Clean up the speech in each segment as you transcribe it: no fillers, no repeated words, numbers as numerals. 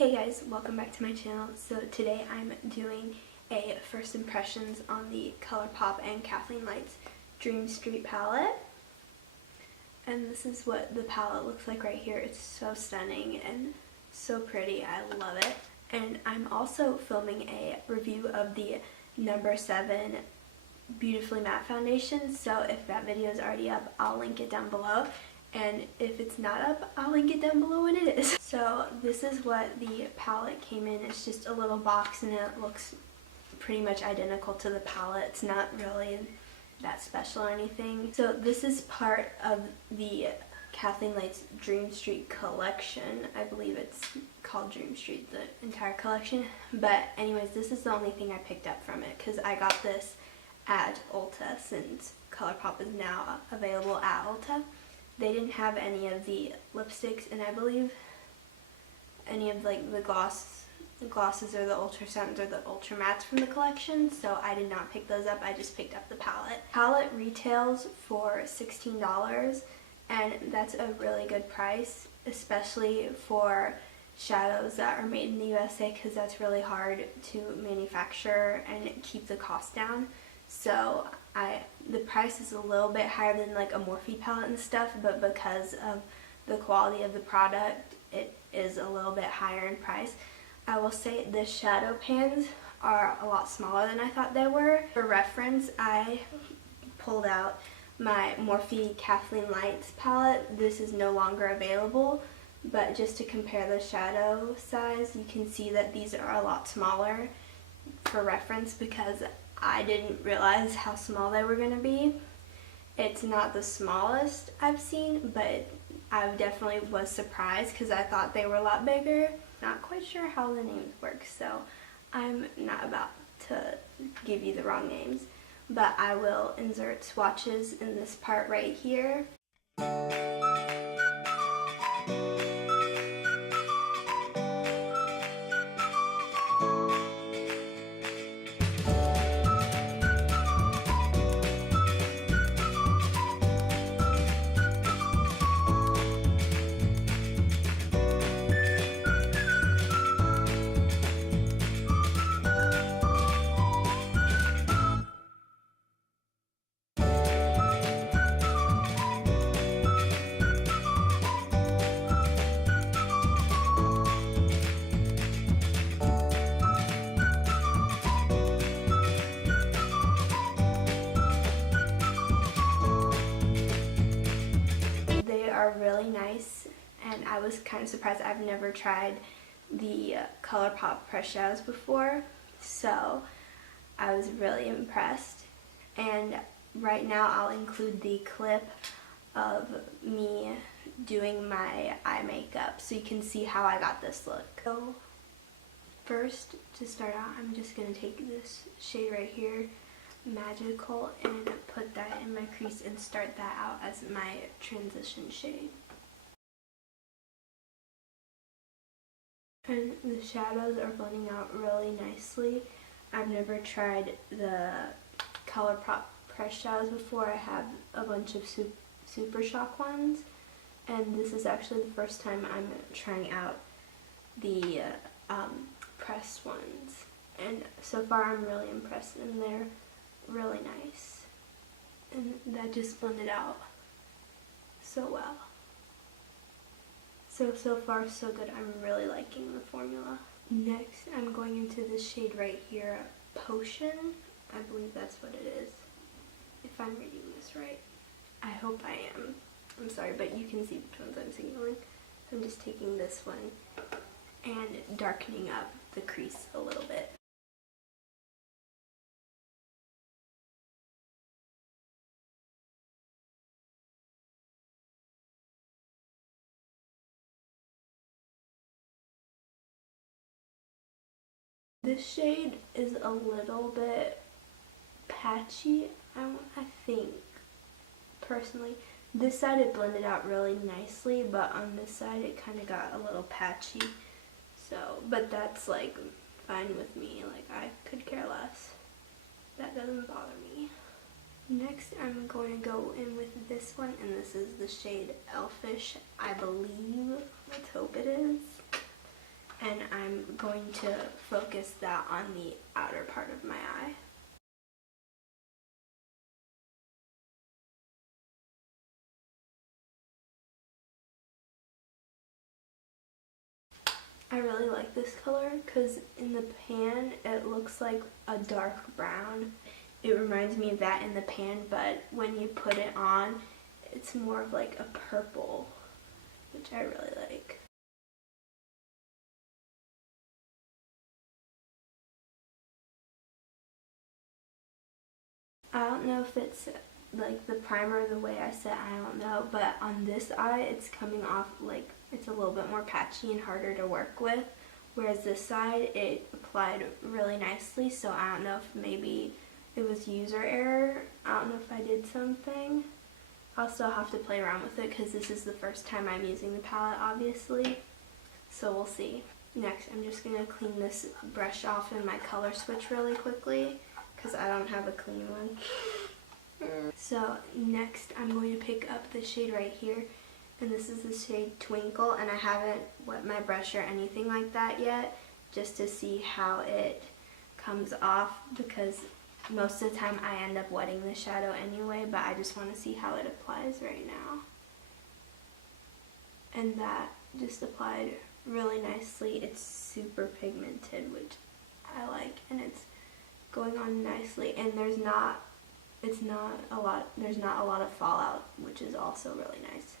Hey guys, welcome back to my channel. So today I'm doing a first impressions on the Colourpop and KathleenLights Dream Street palette. And this is what the palette looks like right here. It's so stunning and so pretty. I love it. And I'm also filming a review of the number 7 Beautifully Matte Foundation. So if that video is already up, I'll link it down below. And if it's not up, I'll link it down below when it is. So this is what the palette came in. It's just a little box and it looks pretty much identical to the palette. It's not really that special or anything. So this is part of the KathleenLights Dream Street collection. I believe it's called Dream Street, the entire collection. But anyways, this is the only thing I picked up from it because I got this at Ulta since Colourpop is now available at Ulta. They didn't have any of the lipsticks and I believe any of like the glosses or the ultra satin's or the ultra mattes from the collection, so I did not pick those up. I just picked up the palette. Palette retails for $16 and that's a really good price, especially for shadows that are made in the USA because that's really hard to manufacture and keep the cost down. So the price is a little bit higher than like a Morphe palette and stuff, but because of the quality of the product, it is a little bit higher in price. I will say the shadow pans are a lot smaller than I thought they were. For reference, I pulled out my Morphe KathleenLights palette. This is no longer available, but just to compare the shadow size, you can see that these are a lot smaller for reference because I didn't realize how small they were going to be. It's not the smallest I've seen, but I definitely was surprised because I thought they were a lot bigger. Not quite sure how the names work, so I'm not about to give you the wrong names. But I will insert swatches in this part right here. Are really nice and I was kind of surprised. I've never tried the Colourpop press shadows before, so I was really impressed. And right now I'll include the clip of me doing my eye makeup so you can see how I got this look. So first, to start out, I'm just going to take this shade right here, Magical, and put that in my crease and start that out as my transition shade. And the shadows are blending out really nicely. I've never tried the Colourpop press shadows before. I have a bunch of Super Shock ones, and this is actually the first time I'm trying out the pressed ones. And so far I'm really impressed, and they're really nice, and that just blended out so well. So far so good. I'm really liking the formula. Next I'm going into this shade right here, Potion. I believe that's what it is, if I'm reading this right. I hope I am. I'm sorry, but you can see which ones I'm signaling. So I'm just taking this one and darkening up the crease a little bit. This shade is a little bit patchy, I think, personally. This side it blended out really nicely, but on this side it kind of got a little patchy. So, but that's like fine with me, like I could care less. That doesn't bother me. Next I'm going to go in with this one, and this is the shade Elfish, I believe. Let's hope it is. and I'm going to focus that on the outer part of my eye. I really like this color because in the pan it looks like a dark brown. It reminds me of that in the pan, but when you put it on, it's more of like a purple, which I really like. I don't know if it's like the primer the way I said, I don't know, but on this eye it's coming off like it's a little bit more patchy and harder to work with, whereas this side it applied really nicely, so I don't know if maybe it was user error. I don't know if I did something. I'll still have to play around with it because this is the first time I'm using the palette, obviously, so we'll see. Next, I'm just going to clean this brush off in my color switch really quickly because I don't have a clean one. So next I'm going to pick up the shade right here, and this is the shade Twinkle, and I haven't wet my brush or anything like that yet just to see how it comes off, because most of the time I end up wetting the shadow anyway, but I just want to see how it applies right now. And that just applied really nicely. It's super pigmented, which I like, and it's going on nicely, and there's not a lot of fallout, which is also really nice.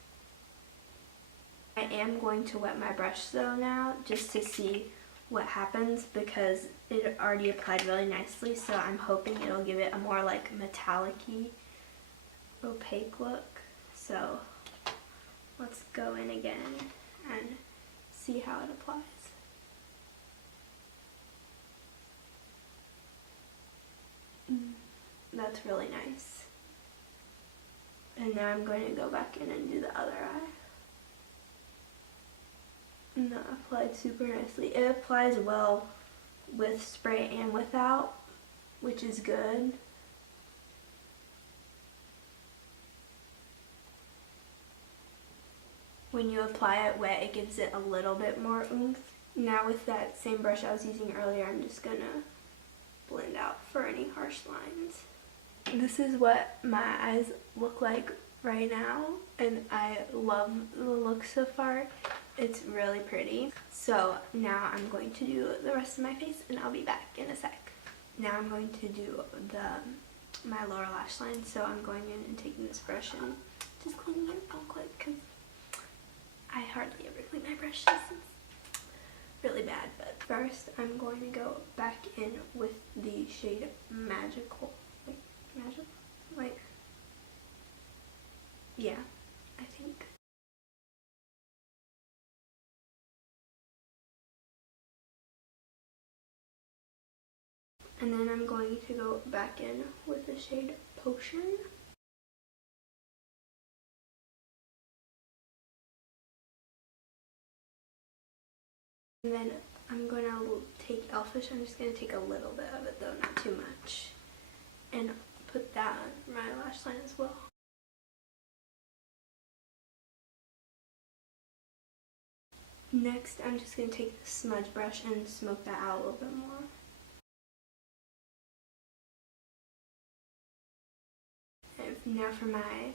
I am going to wet my brush though now just to see what happens, because it already applied really nicely, so I'm hoping it'll give it a more like metallic-y, opaque look. So let's go in again and see how it applies. That's really nice. And now I'm going to go back in and do the other eye. And that applied super nicely. It applies well with spray and without, which is good. When you apply it wet, it gives it a little bit more oomph. Now with that same brush I was using earlier, I'm just gonna blend out for any harsh lines. This is what my eyes look like right now, and I love the look so far. It's really pretty. So now I'm going to do the rest of my face, and I'll be back in a sec. Now I'm going to do my lower lash line, so I'm going in and taking this brush and just cleaning it real quick because I hardly ever clean my brushes. It's really bad, but first I'm going to go back in with the shade Magical. Yeah, I think. And then I'm going to go back in with the shade Potion. And then I'm going to take Elfish. I'm just going to take a little bit of it though, not too much. And put that on my lash line as well. Next, I'm just going to take the smudge brush and smoke that out a little bit more. And now for my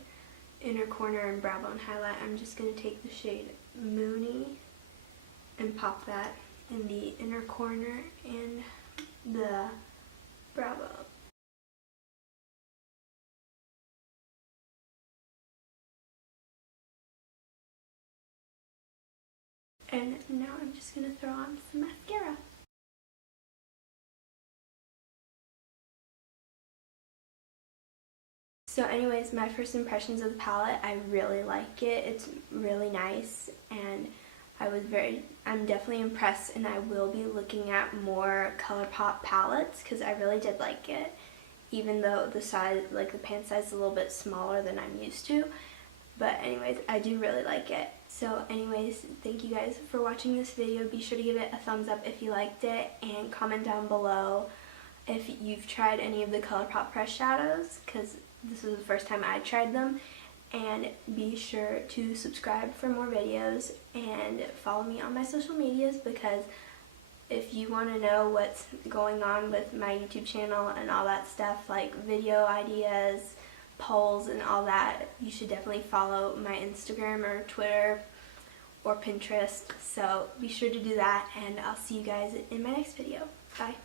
inner corner and brow bone highlight, I'm just going to take the shade Moony and pop that in the inner corner and the brow bone. And now I'm just going to throw on some mascara. So anyways, my first impressions of the palette, I really like it. It's really nice, and I'm definitely impressed, and I will be looking at more Colourpop palettes because I really did like it, even though the size, like the pan size is a little bit smaller than I'm used to. But anyways, I do really like it. So anyways, thank you guys for watching this video. Be sure to give it a thumbs up if you liked it, and comment down below if you've tried any of the Colourpop press shadows, because this was the first time I tried them. And be sure to subscribe for more videos and follow me on my social medias because if you want to know what's going on with my YouTube channel and all that stuff, like video ideas, polls, and all that, you should definitely follow my Instagram or Twitter or Pinterest. So be sure to do that, and I'll see you guys in my next video. Bye.